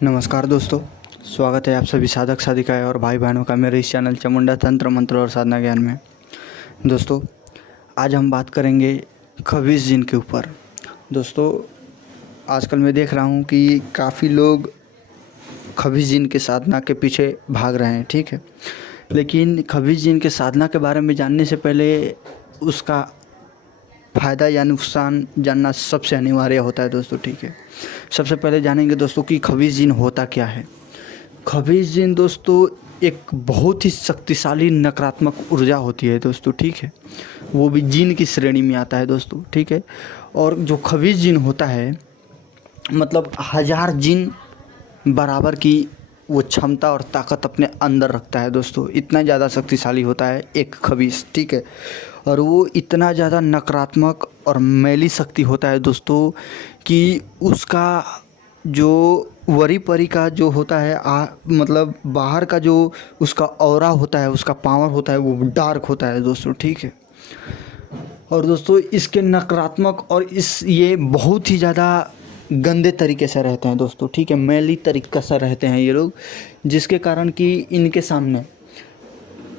नमस्कार दोस्तों, स्वागत है आप सभी साधक साधिकाएं और भाई बहनों का मेरे इस चैनल चामुंडा तंत्र मंत्र और साधना ज्ञान में। दोस्तों, आज हम बात करेंगे खबीस जिन के ऊपर। दोस्तों, आजकल मैं देख रहा हूँ कि काफ़ी लोग खबीस जिन के साधना के पीछे भाग रहे हैं, ठीक है। लेकिन खबीस जिन के साधना के बारे में जानने से पहले उसका फ़ायदा या नुकसान जानना सबसे अनिवार्य होता है दोस्तों, ठीक है। सबसे पहले जानेंगे दोस्तों कि खबीस जिन होता क्या है। खबीस जिन दोस्तों एक बहुत ही शक्तिशाली नकारात्मक ऊर्जा होती है दोस्तों, ठीक है। वो भी जिन की श्रेणी में आता है दोस्तों, ठीक है। और जो खबीस जिन होता है मतलब 1000 जिन बराबर की वो क्षमता और ताकत अपने अंदर रखता है दोस्तों। इतना ज़्यादा शक्तिशाली होता है एक खबीस, ठीक है। और वो इतना ज़्यादा नकारात्मक और मैली शक्ति होता है दोस्तों कि उसका जो वरी परी का जो होता है मतलब बाहर का जो उसका ऑरा होता है, उसका पावर होता है, वो डार्क होता है दोस्तों, ठीक है। और दोस्तों इसके नकारात्मक और ये बहुत ही ज़्यादा गंदे तरीके से रहते हैं दोस्तों, ठीक है। मैली तरीक़े से रहते हैं ये लोग, जिसके कारण कि इनके सामने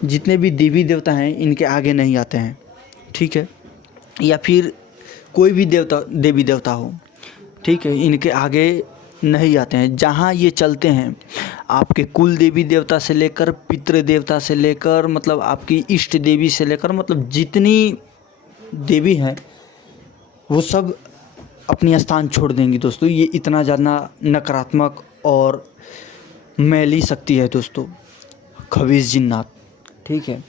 जितने भी देवी देवता हैं इनके आगे नहीं आते हैं, ठीक है। या फिर कोई भी देवी देवता हो, ठीक है, इनके आगे नहीं आते हैं। जहाँ ये चलते हैं आपके कुल देवी देवता से लेकर पितृ देवता से लेकर मतलब आपकी इष्ट देवी से लेकर मतलब जितनी देवी हैं वो सब अपनी स्थान छोड़ देंगी दोस्तों। ये इतना ज़्यादा नकारात्मक और मैली शक्ति है दोस्तों खबीस जिन्नात, ठीक है।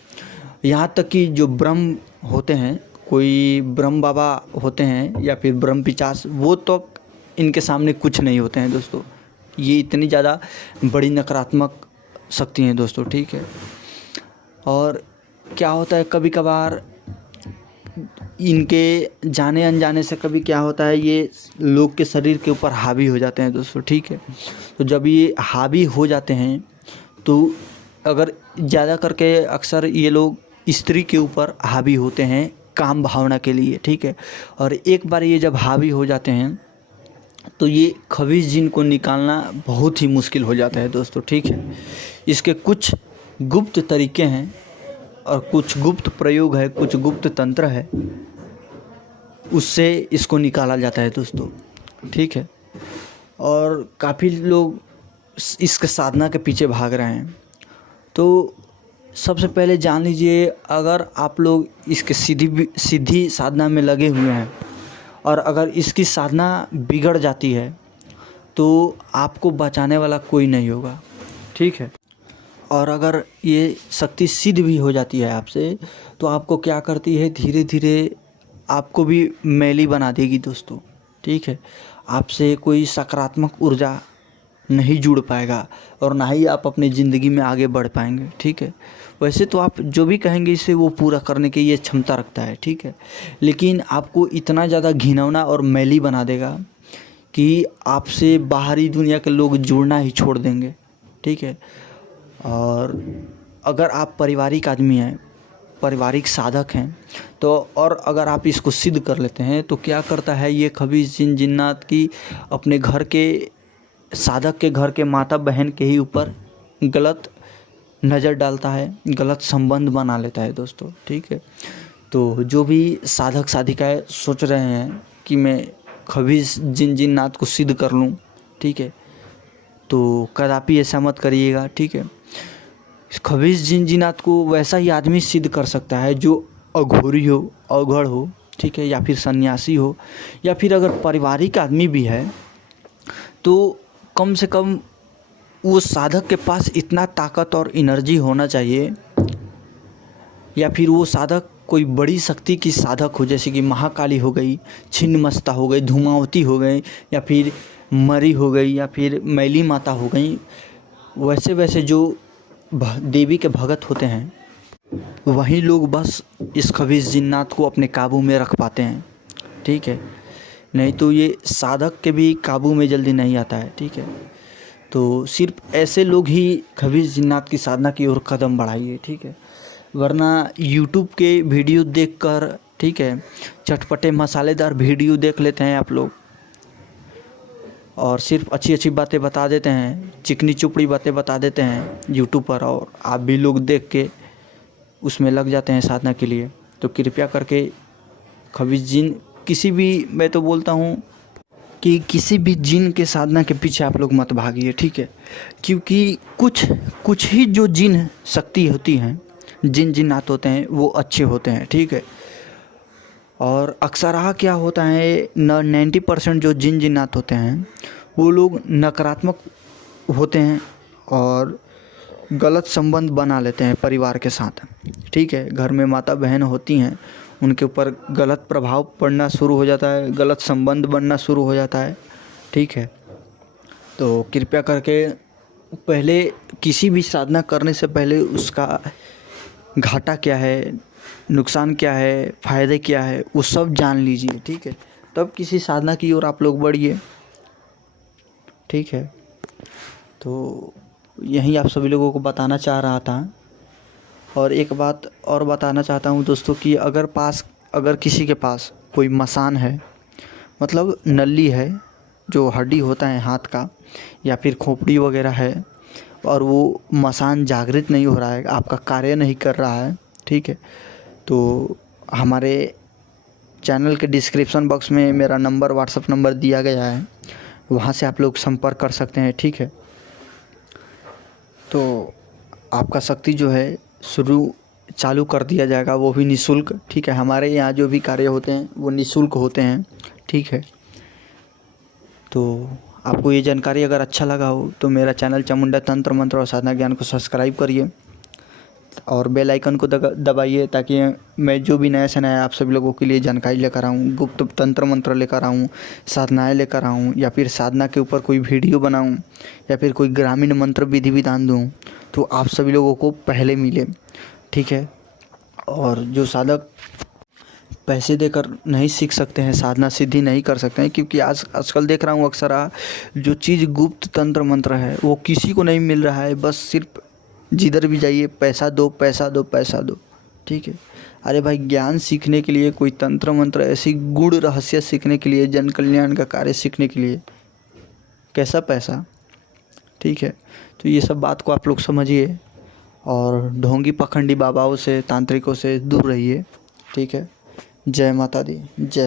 यहाँ तक कि जो ब्रह्म होते हैं, कोई ब्रह्म बाबा होते हैं या फिर ब्रह्म पिचास, वो तो इनके सामने कुछ नहीं होते हैं दोस्तों। ये इतनी ज़्यादा बड़ी नकारात्मक शक्ति हैं दोस्तों, ठीक है। और क्या होता है कभी कभार इनके जाने अनजाने से कभी क्या होता है ये लोग के शरीर के ऊपर हावी हो जाते हैं दोस्तों, ठीक है। तो जब ये हावी हो जाते हैं तो अगर ज़्यादा करके अक्सर ये लोग स्त्री के ऊपर हावी होते हैं काम भावना के लिए, ठीक है। और एक बार ये जब हावी हो जाते हैं तो ये खबीस जिन को निकालना बहुत ही मुश्किल हो जाता है दोस्तों, ठीक है। इसके कुछ गुप्त तरीके हैं और कुछ गुप्त प्रयोग है, कुछ गुप्त तंत्र है, उससे इसको निकाला जाता है दोस्तों, ठीक है। और काफ़ी लोग इसके साधना के पीछे भाग रहे हैं। तो सबसे पहले जान लीजिए, अगर आप लोग इसके सीधी साधना में लगे हुए हैं और अगर इसकी साधना बिगड़ जाती है तो आपको बचाने वाला कोई नहीं होगा, ठीक है। और अगर ये शक्ति सिद्ध भी हो जाती है आपसे तो आपको क्या करती है, धीरे धीरे आपको भी मैली बना देगी दोस्तों, ठीक है। आपसे कोई सकारात्मक ऊर्जा नहीं जुड़ पाएगा और ना ही आप अपनी ज़िंदगी में आगे बढ़ पाएंगे, ठीक है। वैसे तो आप जो भी कहेंगे इसे वो पूरा करने की ये क्षमता रखता है, ठीक है। लेकिन आपको इतना ज़्यादा घिनौना और मैली बना देगा कि आपसे बाहरी दुनिया के लोग जुड़ना ही छोड़ देंगे, ठीक है। और अगर आप पारिवारिक आदमी हैं, पारिवारिक साधक हैं, तो और अगर आप इसको सिद्ध कर लेते हैं तो क्या करता है ये खबीस जिन जिन्नात की अपने घर के साधक के घर के माता बहन के ही ऊपर गलत नज़र डालता है, गलत संबंध बना लेता है दोस्तों, ठीक है। तो जो भी साधक साधिकाएं सोच रहे हैं कि मैं खबीस जिन जिन्नात को सिद्ध कर लूँ, ठीक है, तो कदापि ऐसा मत करिएगा, ठीक है। खबीस जिन जिन्नात को वैसा ही आदमी सिद्ध कर सकता है जो अघोरी हो, अवघड़ हो, ठीक है, या फिर सन्यासी हो, या फिर अगर पारिवारिक आदमी भी है तो कम से कम वो साधक के पास इतना ताकत और एनर्जी होना चाहिए, या फिर वो साधक कोई बड़ी शक्ति की साधक हो, जैसे कि महाकाली हो गई, छिन्नमस्ता हो गई, धूमावती हो गई, या फिर मरी हो गई, या फिर मैली माता हो गई। वैसे वैसे जो देवी के भगत होते हैं वही लोग बस इस खबीस जिन्नात को अपने काबू में रख पाते हैं, ठीक है। नहीं तो ये साधक के भी काबू में जल्दी नहीं आता है, ठीक है। तो सिर्फ ऐसे लोग ही खबीस जिन्नात की साधना की ओर कदम बढ़ाइए, ठीक है। वरना यूट्यूब के वीडियो देखकर, ठीक है, चटपटे मसालेदार वीडियो देख लेते हैं आप लोग, और सिर्फ अच्छी अच्छी बातें बता देते हैं, चिकनी चुपड़ी बातें बता देते हैं यूट्यूब पर, और आप भी लोग देख के उसमें लग जाते हैं साधना के लिए। तो कृपया करके कभी किसी भी, मैं तो बोलता हूँ कि किसी भी जिन के साधना के पीछे आप लोग मत भागिए, ठीक है। क्योंकि कुछ ही जो जिन शक्ति होती हैं, जिन्नात होते हैं, वो अच्छे होते हैं, ठीक है। और अक्सर क्या होता है, 90% जो जिन्नात होते हैं वो लोग नकारात्मक होते हैं और गलत संबंध बना लेते हैं परिवार के साथ, ठीक है। घर में माता बहन होती हैं, उनके ऊपर गलत प्रभाव पड़ना शुरू हो जाता है, गलत संबंध बनना शुरू हो जाता है, ठीक है। तो कृपया करके पहले किसी भी साधना करने से पहले उसका घाटा क्या है, नुकसान क्या है, फ़ायदे क्या है, वो सब जान लीजिए, ठीक है। तब किसी साधना की ओर आप लोग बढ़िए, ठीक है। तो यही आप सभी लोगों को बताना चाह रहा था। और एक बात और बताना चाहता हूँ दोस्तों कि अगर किसी के पास कोई मसान है, मतलब नली है, जो हड्डी होता है हाथ का, या फिर खोपड़ी वगैरह है, और वो मसान जागृत नहीं हो रहा है, आपका कार्य नहीं कर रहा है, ठीक है, तो हमारे चैनल के डिस्क्रिप्शन बॉक्स में मेरा नंबर, व्हाट्सएप नंबर दिया गया है, वहाँ से आप लोग संपर्क कर सकते हैं, ठीक है। तो आपका शक्ति जो है चालू कर दिया जाएगा, वो भी निःशुल्क, ठीक है। हमारे यहाँ जो भी कार्य होते हैं वो निःशुल्क होते हैं, ठीक है। तो आपको ये जानकारी अगर अच्छा लगा हो तो मेरा चैनल चामुंडा तंत्र मंत्र और साधना ज्ञान को सब्सक्राइब करिए और बेल आइकन को दबाइए, ताकि मैं जो भी नया से नया आप सभी लोगों के लिए जानकारी लेकर आऊँ, गुप्त तंत्र मंत्र लेकर आऊँ, साधनाएँ लेकर आऊँ, या फिर साधना के ऊपर कोई वीडियो बनाऊँ, या फिर कोई ग्रामीण मंत्र विधि विधान दूँ, तो आप सभी लोगों को पहले मिले, ठीक है। और जो साधक पैसे देकर नहीं सीख सकते हैं, साधना सिद्धि नहीं कर सकते हैं, क्योंकि आजकल देख रहा हूँ अक्सर जो चीज़ गुप्त तंत्र मंत्र है वो किसी को नहीं मिल रहा है, बस सिर्फ जिधर भी जाइए पैसा दो पैसा दो पैसा दो, ठीक है। अरे भाई, ज्ञान सीखने के लिए, कोई तंत्र मंत्र ऐसी गूढ़ रहस्य सीखने के लिए, जन कल्याण का कार्य सीखने के लिए कैसा पैसा, ठीक है। तो ये सब बात को आप लोग समझिए और ढोंगी पखंडी बाबाओं से, तांत्रिकों से दूर रहिए, ठीक है। जय माता दी, जय।